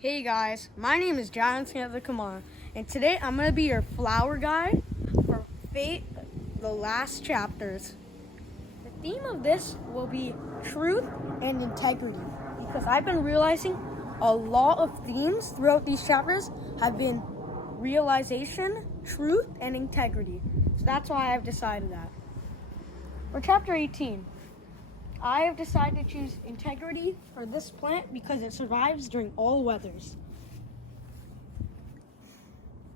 Hey guys, my name is Donna Coonner, and today I'm going to be your flower guide for Fate, the last chapters. The theme of this will be truth and integrity, because I've been realizing a lot of themes throughout these chapters have been realization, truth, and integrity. So that's why I've decided that. For chapter 18, I have decided to choose integrity for this plant because it survives during all weathers.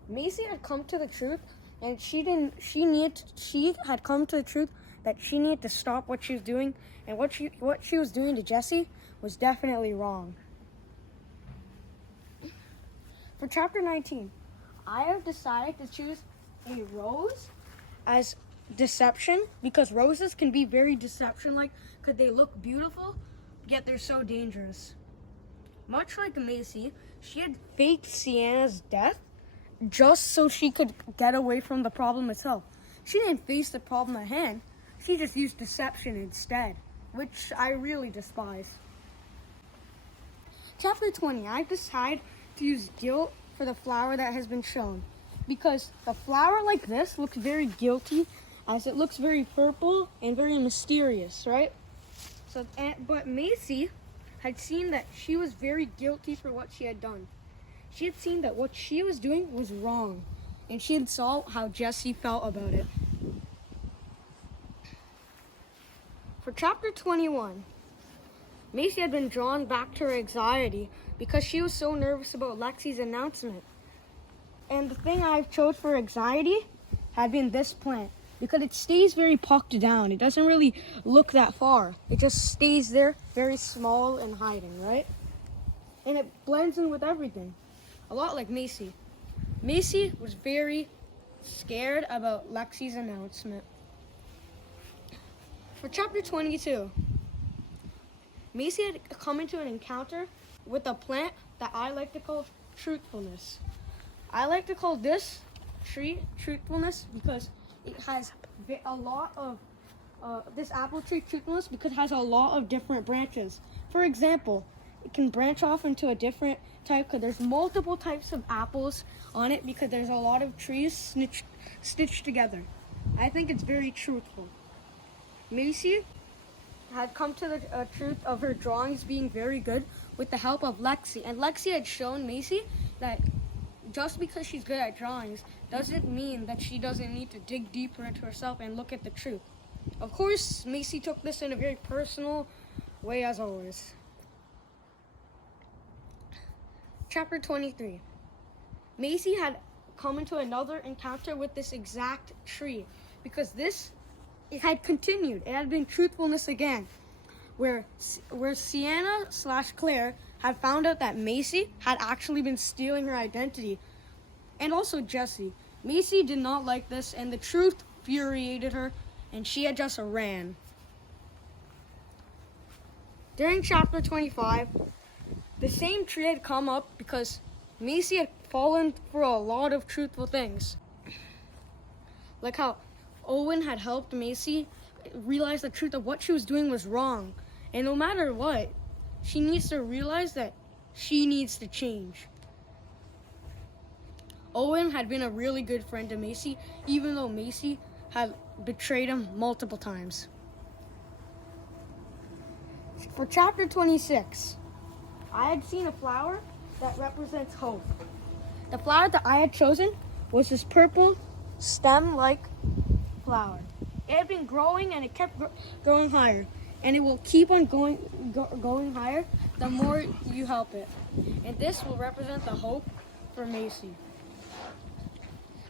Macy had come to the truth, and she had come to the truth that she needed to stop what she was doing, and what she was doing to Jesse was definitely wrong. For chapter 19, I have decided to choose a rose as deception, because roses can be very deception-like because they look beautiful, yet they're so dangerous. Much like Macy, she had faked Sienna's death just so she could get away from the problem itself. She didn't face the problem at hand. She just used deception instead, which I really despise. Chapter 20, I decided to use guilt for the flower that has been shown, because the flower like this looks very guilty, as it looks very purple and very mysterious, right? But Macy had seen that she was very guilty for what she had done. She had seen that what she was doing was wrong, and she had saw how Jesse felt about it. For chapter 21, Macy had been drawn back to her anxiety because she was so nervous about Lexi's announcement. And the thing I chose for anxiety had been this plant, because it stays very pucked down. It doesn't really look that far. It just stays there, very small and hiding, right? And it blends in with everything. A lot like Macy. Macy was very scared about Lexi's announcement. For chapter 22, Macy had come into an encounter with a plant that I like to call truthfulness. I like to call this tree truthfulness because it has a lot of this apple tree truthfulness because it has a lot of different branches. For example, it can branch off into a different type because there's multiple types of apples on it because there's a lot of trees stitched together. I think it's very truthful. Macy had come to the truth of her drawings being very good with the help of Lexi, and Lexi had shown Macy that just because she's good at drawings doesn't mean that she doesn't need to dig deeper into herself and look at the truth. Of course, Macy took this in a very personal way as always. Chapter 23. Macy had come into another encounter with this exact tree because it had continued. It had been truthfulness again, where Sienna/Claire had found out that Macy had actually been stealing her identity, and also Jesse. Macy did not like this, and the truth infuriated her, and she had just ran. During chapter 25, the same tree had come up because Macy had fallen for a lot of truthful things. Like how Owen had helped Macy realize the truth of what she was doing was wrong. And no matter what, she needs to realize that she needs to change. Owen had been a really good friend to Macy, even though Macy had betrayed him multiple times. For chapter 26, I had seen a flower that represents hope. The flower that I had chosen was this purple stem-like flower. It had been growing and it kept growing higher, and it will keep on going higher the more you help it. And this will represent the hope for Macy.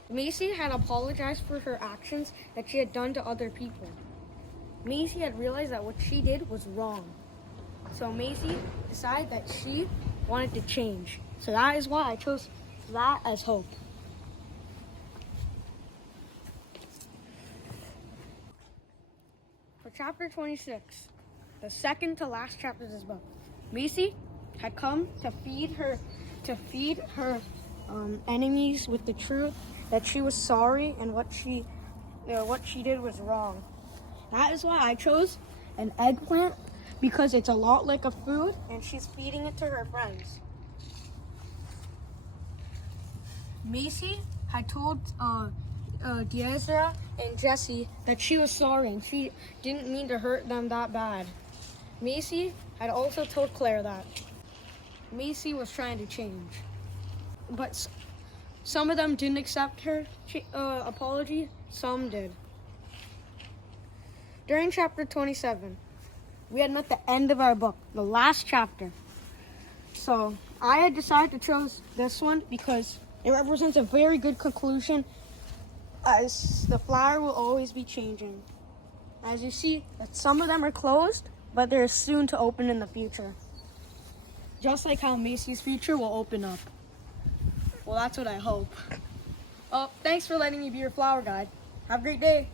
Macy had apologized for her actions that she had done to other people. Macy had realized that what she did was wrong. So Macy decided that she wanted to change. So that is why I chose that as hope. For chapter 26, the second to last chapter of this book, Macy had come to feed her enemies with the truth that she was sorry and what she did was wrong. That is why I chose an eggplant, because it's a lot like a food and she's feeding it to her friends. Macy had told Deazra and Jesse that she was sorry and she didn't mean to hurt them that bad. Macy had also told Claire that Macy was trying to change. But some of them didn't accept her apology, some did. During chapter 27, we had met the end of our book, the last chapter. So I had decided to choose this one because it represents a very good conclusion, as the flower will always be changing. As you see, that some of them are closed, but they're soon to open in the future. Just like how Macy's future will open up. Well, that's what I hope. Thanks for letting me be your flower guide. Have a great day.